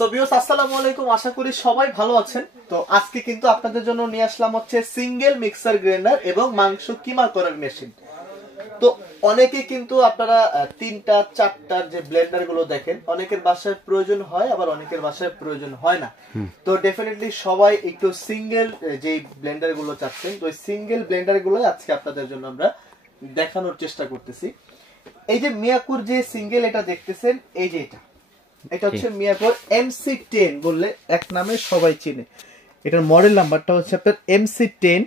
So viewers আসসালামু আলাইকুম, আশা করি সবাই ভালো আছেন। তো আজকে কিন্তু আপনাদের জন্য নিয়ে আসলাম হচ্ছে সিঙ্গেল মিক্সার গ্রাইন্ডার এবং মাংস কিমা করার মেশিন। তো অনেকে কিন্তু আপনারা তিনটা চারটার যে ব্লেন্ডার গুলো দেখেন, অনেকের বাসায় প্রয়োজন হয়, আবার অনেকের বাসায় প্রয়োজন হয় না। তো ডেফিনেটলি সবাই একটু সিঙ্গেল যে ব্লেন্ডার গুলো চাচ্ছেন, তো সিঙ্গেল ব্লেন্ডার গুলো আজকে আপনাদের জন্য আমরা দেখানোর চেষ্টা করতেছি। এই যে মিয়াকোর যে সিঙ্গেল এটা দেখতেছেন, এই যে এটা হচ্ছে মিয়াকোর MC10 বললে এক নামে সবাই চিনে। এটার মডেল নাম্বারটা হচ্ছে আপনার MC10।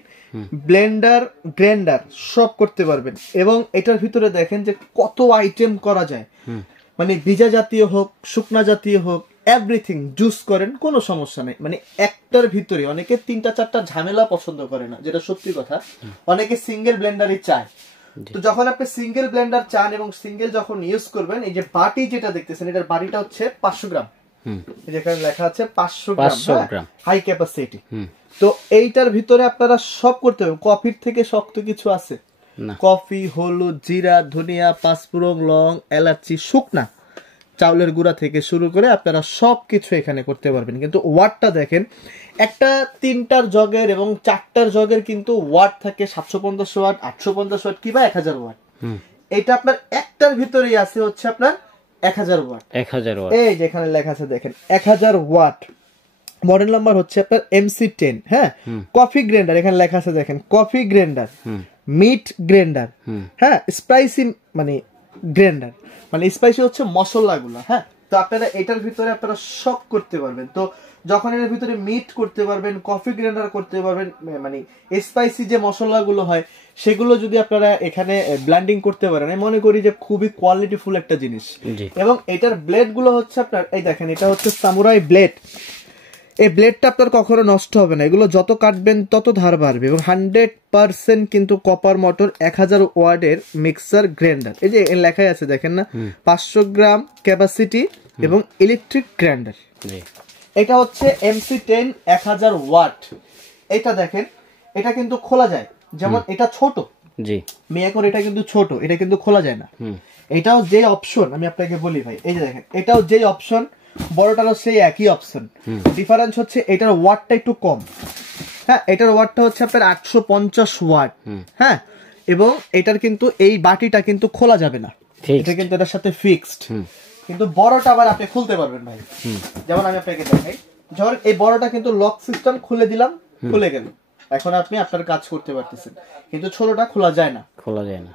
ব্লেন্ডার গ্রাইন্ডার সব করতে পারবেন, এবং এটার ভিতরে দেখেন যে কত আইটেম করা যায়, মানে ভিজা জাতীয় হোক, শুকনা জাতীয় হোক, এভরিথিং জুস করেন, কোনো সমস্যা নেই। মানে একটার ভিতরে অনেকে তিনটা চারটা ঝামেলা পছন্দ করে না, যেটা সত্যি কথা। অনেকে সিঙ্গেল ব্লেন্ডারই চায়। তো যখন আপনি সিঙ্গেল ব্লেন্ডার চান এবং সিঙ্গেল যখন ইউজ করবেন, এই যে বাটি যেটা দেখতেছেন, এটার বাটিটা হচ্ছে 500 গ্রাম। যেখানে লেখা আছে 500 গ্রাম হাই ক্যাপাসিটি। তো এইটার ভিতরে আপনারা সব করতে হবে। কফির থেকে শক্ত কিছু আছে, কফি, হলুদ, জিরা, ধনিয়া, পাঁচফোড়ন, লং, এলাচি, শুকনা চাউলের গুঁড়া থেকে শুরু করে আপনারা সবকিছু এখানে করতে পারবেন। কিন্তু ওয়াটটা দেখেন, একটা তিনটার জগের এবং চারটার জগের কিন্তু ওয়াট থাকে 750 ওয়াট, 850 ওয়াট কিংবা 1000 ওয়াট। এটা আপনার একটার ভিতরেই আছে হচ্ছে আপনার 1000 ওয়াট। 1000 ওয়াট এই যেখানে লেখা আছে দেখেন 1000 ওয়াট। মডেল নাম্বার হচ্ছে আপনার MC10। হ্যাঁ, কফি গ্রাইন্ডার এখানে লেখা আছে দেখেন, কফি গ্রাইন্ডার, মিট গ্রাইন্ডার, হ্যাঁ, স্পাইসি মানে গ্রাইন্ডার, মানে স্পাইসি হচ্ছে মশলাগুলো। হ্যাঁ, তো আপনারা এটার ভিতরে আপনারা সব করতে পারবেন। তো যখন এর ভিতরে মিট করতে পারবেন, কফি গ্রাইন্ডার করতে পারবেন, মানে স্পাইসি যে মশলাগুলো হয় সেগুলো যদি আপনারা এখানে ব্লেন্ডিং করতে পারেন, আমি মনে করি যে খুবই কোয়ালিটিফুল একটা জিনিস। এবং এটার ব্লেড গুলো হচ্ছে আপনার, এই দেখেন, এটা হচ্ছে সামুরাই ব্লেড। এই ব্লেডটা আপনার কখনো নষ্ট হবে না, এগুলো যত কাটবেন তত ধার বাড়বে। এবং 100% কিন্তু কপার মোটর 1000 ওয়াটের মিক্সার গ্রাইন্ডার। এই যে লেখাই আছে দেখেন না, 500 গ্রাম ক্যাপাসিটি এবং ইলেকট্রিক গ্রাইন্ডার। এটা হচ্ছে MC10 1000 ওয়াট। এটা দেখেন, এটা কিন্তু খোলা যায়, যেমন এটা ছোট, জি মিয়াকোর এটা কিন্তু ছোট, এটা কিন্তু খোলা যায় না। এটাও যে অপশন আমি আপনাকে বলি ভাই, এই যে দেখেন, এটাও যে অপশন, বড়টারও সেই একই অপশন। ডিফারেন্স হচ্ছে এটার ওয়াটটা একটু কম। হ্যাঁ, এটার ওয়াটটা হচ্ছে আপনার 850 ওয়াট। হ্যাঁ, এবং এটার কিন্তু এই বাটিটা কিন্তু খোলা যাবে না, এটা কিন্তু এটার সাথে ফিক্সড। কিন্তু বড়টা আবার আপনি খুলতে পারবেন ভাই। যেমন আমি আপনাকে দেখাই, যখন এই বড়টা কিন্তু লক সিস্টেম, খুলে দিলাম, খুলে গেল, এখন আপনি আপনার কাজ করতে পারতেছেন। কিন্তু ছোটটা খোলা যায় না,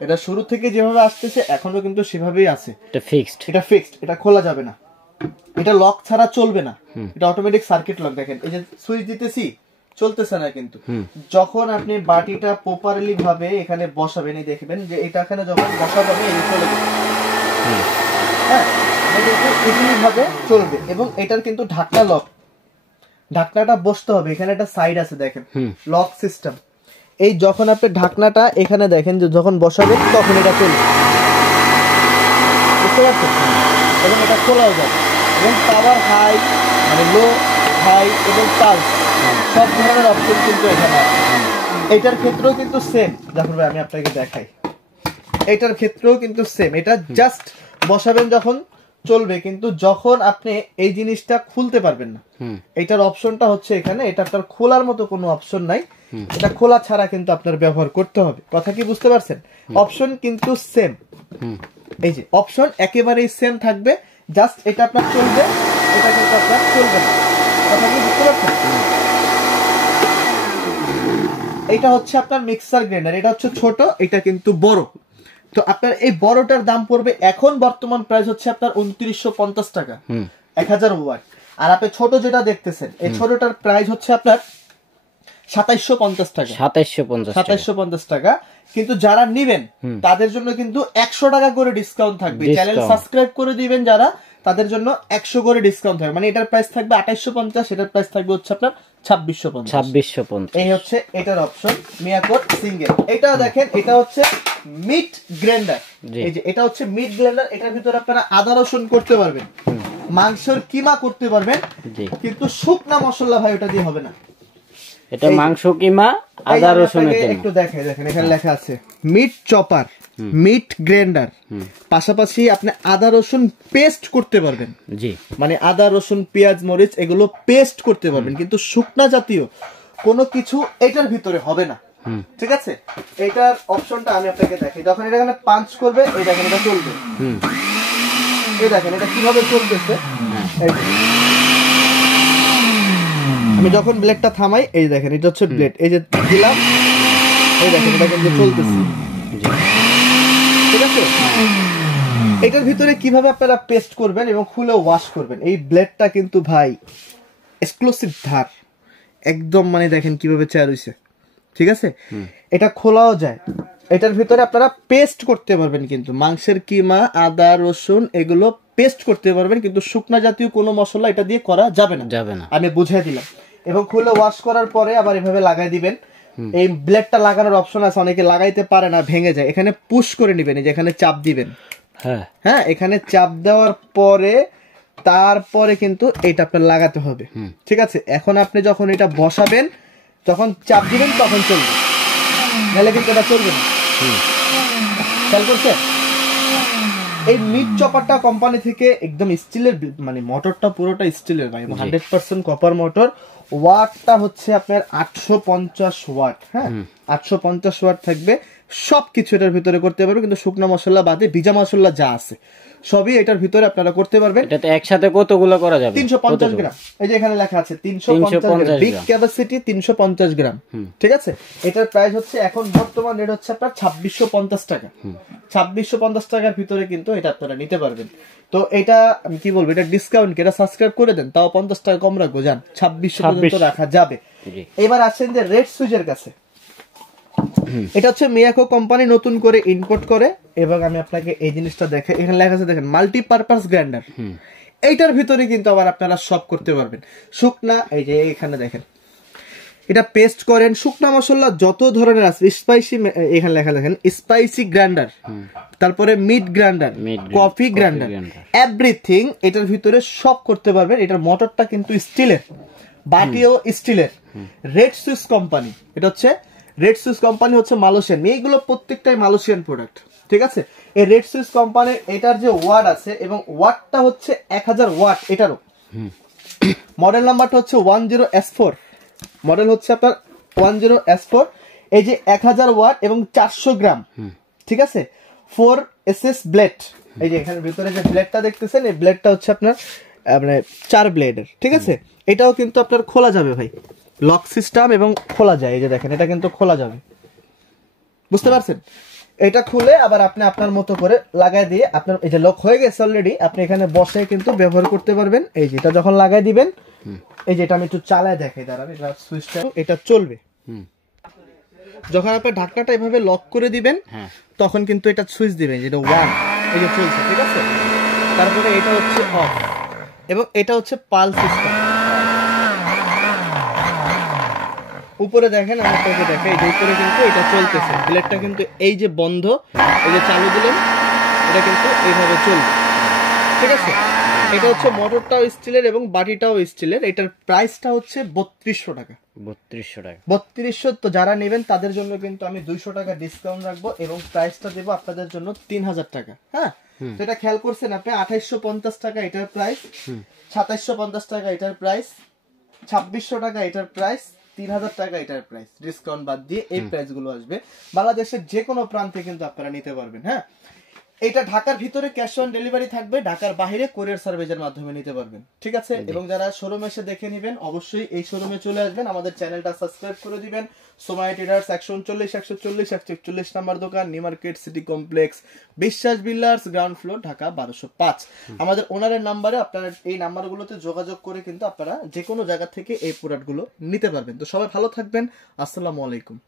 এটা শুরু থেকে যেভাবে আসতেছে এখনো কিন্তু সেভাবেই আছে, এটা ফিক্সড, এটা খোলা যাবে না, এটা লক ছাড়া চলবে না, এটা অটোমেটিক সার্কিট লক। দেখেন এই যে সুইচ দিতেছি, চলতেছে না। কিন্তু যখন আপনি বাটিটা প্রপারলি ভাবে এখানে বসাবেন, এই দেখবেন যে এটা এখানে যখন বসাবেন এই চলে যাবে। হ্যাঁ, ভাবে চলবে। এবং এটার কিন্তু ঢাকনা লক, ঢাকনাটা বসতে হবে, এখানে একটা সাইড আছে দেখেন, লক সিস্টেম। এই যখন আপনি ঢাকনাটা এখানে দেখেন যে যখন বসাবেন তখন এটা চলবে, বুঝতে পারছেন? এবং এটা খোলাও যাবে। এবং পাওয়ার হাই, মানে লো, হাই এবং পালস সব ধরনের অপশন কিন্তু এখানে আছে। এটার ক্ষেত্রেও কিন্তু সেম, দেখুন ভাই আমি আপনাকে দেখাই, এটার ক্ষেত্রেও কিন্তু সেম। এটা জাস্ট বসাবেন যখন চলবে, কিন্তু যখন আপনি এই জিনিসটা খুলতে পারবেন না, এটার অপশনটা হচ্ছে এখানে, এটা আপনার খোলার মতো কোনো অপশন নাই, এটা খোলা ছাড়া কিন্তু আপনার ব্যবহার করতে হবে। কথা কি বুঝতে পারছেন? অপশন কিন্তু সেম, এই যে অপশন একেবারেই সেম থাকবে, জাস্ট এটা আপনার চলবে, এটা কিন্তু আপনার চলবে না। কথা কি বুঝতে পারছেন? এটা হচ্ছে আপনার মিক্সার গ্রাইন্ডার, এটা হচ্ছে ছোট, এটা কিন্তু বড়। তো আপনার এই বড়টার দাম পড়বে এখন বর্তমান প্রাইস হচ্ছে আপনার 2950 টাকা 1000 ওয়াট। আর আপনি ছোট যেটা দেখতেছেন, এই ছোটটার প্রাইস হচ্ছে আপনার 2750 টাকা। 2750 টাকা। কিন্তু যারা নিবেন তাদের জন্য কিন্তু 100 টাকা করে ডিসকাউন্ট থাকবে। চ্যানেল সাবস্ক্রাইব করে দিবেন যারা, তাদের জন্য 100 করে ডিসকাউন্ট থাকবে। মানে এটার প্রাইস থাকবে 2850, এটার প্রাইস থাকবে হচ্ছে আপনার 2650। এই হচ্ছে এটার অপশন, মিয়াকোর সিঙ্গেল। এটা দেখেন, এটা হচ্ছে মিট গ্রাইন্ডার। এই যে এটা হচ্ছে মিট গ্রাইন্ডার, এটার ভিতরে আপনারা আদা রসুন করতে পারবেন, মাংসের কিমা করতে পারবেন, কিন্তু শুকনা মশলা ভাই ওটা দিয়ে হবে না। এটা মাংস কিমা আদা রসুনের জন্য। একটু দেখেন, এখানে লেখা আছে মিট চপার, মিট গ্রাইন্ডার, পাশাপাশি আপনি আদা রসুন পেস্ট করতে পারবেন। জি, মানে আদা রসুন পেঁয়াজ মরিচ এগুলো পেস্ট করতে পারবেন, কিন্তু শুকনা জাতীয় কোনো কিছু এটার ভিতরে হবে না। ঠিক আছে, এটার অপশনটা আমি আপনাকে দেখাই। যখন এটা এখানে পাঞ্চ করবে, এই দেখেন এটা চলবে, এই দেখেন এটা কিভাবে চলতেছে। আমি যখন ব্লেডটা থামাই, এই দেখেন এটা হচ্ছে ব্লেড, এই যে দিলাম, এই দেখেন এটা কিন্তু চলতেছে। ঠিক আছে, এটার ভিতরে কিভাবে আপনারা পেস্ট করবেন এবং খুলে ওয়াশ করবেন, এই ব্লেডটা কিন্তু ভাই এক্সক্লুসিভ ধার একদম, মানে দেখেন কিভাবে চেয়ার হইছে। ঠিক আছে, এটা খোলাও যায়, এটার ভিতরে আপনারা পেস্ট করতে পারবেন, কিন্তু মাংসের কিমা আদা রসুন এগুলো পেস্ট করতে পারবেন, কিন্তু শুকনা জাতীয় কোনো মশলা এটা দিয়ে করা যাবে না। আমি বুঝিয়ে দিলাম। এবং খুলে ওয়াশ করার পরে আবার এভাবে লাগাই দিবেন। এই ব্লেডটা লাগানোর অপশন আছে, অনেকে লাগাইতে পারে না, ভেঙে যায়। এখানে পুশ করে নেবেন, এই যে এখানে চাপ দিবেন। হ্যাঁ, এখানে চাপ দেওয়ার পরে তারপরে কিন্তু এটা আপনার লাগাতে হবে। ঠিক আছে, এখন আপনি যখন এটা বসাবেন, যখন চাপ দিবেন তখন চলবে, নাহলে কিন্তু এটা চলবে না। খেয়াল করছে, এই মিট চপারটা কোম্পানি থেকে একদম স্টিলের, মানে মোটরটা পুরোটা স্টিলের ভাই, 100% কপার মোটর। ওয়াটটা হচ্ছে আপনার 850 ওয়াট। হ্যাঁ, 850 ওয়াট থাকবে। সবকিছু এটার ভিতরে করতে পারবে, কিন্তু শুকনো মশলা বাদে ভিজা মশলা যা আছে সবই এটার ভিতরে আপনারা করতে পারবেন। এটাতে একসাথে কতগুলো করা যাবে? 350 গ্রাম, এই যে এখানে লেখা আছে 350 গ্রাম, বিগ ক্যাপাসিটি 350 গ্রাম। ঠিক আছে, এটার প্রাইস হচ্ছে এখন বর্তমান রেট হচ্ছে আপনার 2650 টাকা। 2650 টাকার ভিতরে কিন্তু এটা আপনারা নিতে পারবেন। তো এটা আমি কি বলবো, এটা ডিসকাউন্ট, এটা সাবস্ক্রাইব করে দেন, তাও 50 টাকা কম রাখবো, যান 2600 পর্যন্ত রাখা যাবে। এবার আসেন যে রেড সুইচের কাছে। এটা হচ্ছে মিয়াকো কোম্পানি নতুন করে ইম্পোর্ট করে, এবং আমি আপনাকে এই জিনিসটা দেখে, এখানে লেখা আছে দেখেন মাল্টিপারপাস গ্রাইন্ডার। এইটার ভিতরে কিন্তু আবার আপনারা সব করতে পারবেন। শুকনা, এই যে এখানে দেখেন এটা পেস্ট করেন, শুকনা মশলা যত ধরনের আছে, স্পাইসি, এখানে লেখা দেখেন স্পাইসি গ্রাইন্ডার, তারপরে meat grinder, coffee grinder, everything এটার ভিতরে সব করতে পারবেন। এটার মোটরটা কিন্তু স্টিলের, বাটিও স্টিলের। রেড সুইচ কোম্পানি, এটা হচ্ছে রেড সুইচ কোম্পানি হচ্ছে মালয়েশিয়ান, এইগুলো প্রত্যেকটাই মালয়েশিয়ান প্রোডাক্ট। ঠিক আছে, এই রেড সুইচ কোম্পানির এটার যে ওয়াট আছে, এবং ওয়াটটা হচ্ছে 1000 ওয়াট। এটারও মডেল নাম্বারটা হচ্ছে 10S4, মডেল হচ্ছে আপনার 10S4। এই যে 1000 ওয়াট এবং 400 গ্রাম। ঠিক আছে, 4SS ব্লেড, এই যে এখানে ভিতরে যে ব্লেডটা দেখতেছেন, এই ব্লেডটা হচ্ছে আপনার মানে 4 ব্লেডের। ঠিক আছে, এটাও কিন্তু আপনার খোলা যাবে ভাই, লক সিস্টেম এবং খোলা যায়। এই যে দেখেন এটা কিন্তু খোলা যাবে, বুঝতে পারছেন? এটা খুলে আবার আপনি আপনার মতো করে লাগাই দিয়ে, আপনার এই যে লক হয়ে গেছে অলরেডি, আপনি এখানে বসে কিন্তু ব্যবহার করতে পারবেন। এই যে এটা যখন লাগাই দিবেন, এই যে এটা আমি একটু চালায় দেখাই, দাঁড়ান, এটা সুইচটা, এটা চলবে। যখন আপনি ঢাকনাটা এভাবে লক করে দিবেন, তখন কিন্তু এটা সুইচ দিবেন, যেটা 1, এই যে চলছে। ঠিক আছে, তারপরে এটা হচ্ছে অফ, এবং এটা হচ্ছে পাল সিস্টেম। উপরে দেখেন, আমি আপনাকে দেখাই, এই যে উপরে কিন্তু এটা চলতেছে, ব্লেডটা কিন্তু এই যে বন্ধ, এই যে চালু দিলেন, এটা কিন্তু এইভাবে চলবে। ঠিক আছে, এটা হচ্ছে মোটরটাও স্টিলের এবং বাটিটাও স্টিলের। এটার প্রাইসটা হচ্ছে 3200 টাকা। 3200। তো যারা নেবেন তাদের জন্য কিন্তু আমি 200 টাকা ডিসকাউন্ট রাখবো, এবং প্রাইসটা দেবো আপনাদের জন্য 3000 টাকা। হ্যাঁ, তো এটা খেয়াল করছেন আপনি, 2850 টাকা এটার প্রাইস, 2750 টাকা এটার প্রাইস, 2600 টাকা এটার প্রাইস, 3000 টাকা এটার প্রাইস, ডিসকাউন্ট বাদ দিয়ে এই প্রাইস গুলো আসবে। বাংলাদেশের যে কোনো প্রান্তে কিন্তু আপনারা নিতে পারবেন। হ্যাঁ, এটা ঢাকার ভিতরে ক্যাশ অন ডেলিভারি থাকবে, ঢাকার বাইরে কুরিয়ার সার্ভিসের মাধ্যমে নিতে পারবেন। ঠিক আছে, এবং যারা শোরুমে এসে দেখে নেবেন, অবশ্যই এই শোরুমে চলে আসবেন, আমাদের চ্যানেলটা সাবস্ক্রাইব করে দিবেন। সোমাই ট্রেডার্স 139, 140, 141 নাম্বার দোকান, নিউ মার্কেট সিটি কমপ্লেক্স, বিশ্বাস বিল্ডার্স, গ্রাউন্ড ফ্লোর, ঢাকা 1205। আমাদের ওনারের নাম্বারে, আপনারা এই নাম্বারগুলোতে যোগাযোগ করে কিন্তু আপনারা যে কোনো জায়গা থেকে এই প্রোডাক্টগুলো নিতে পারবেন। তো সবাই ভালো থাকবেন, আসসালামু আলাইকুম।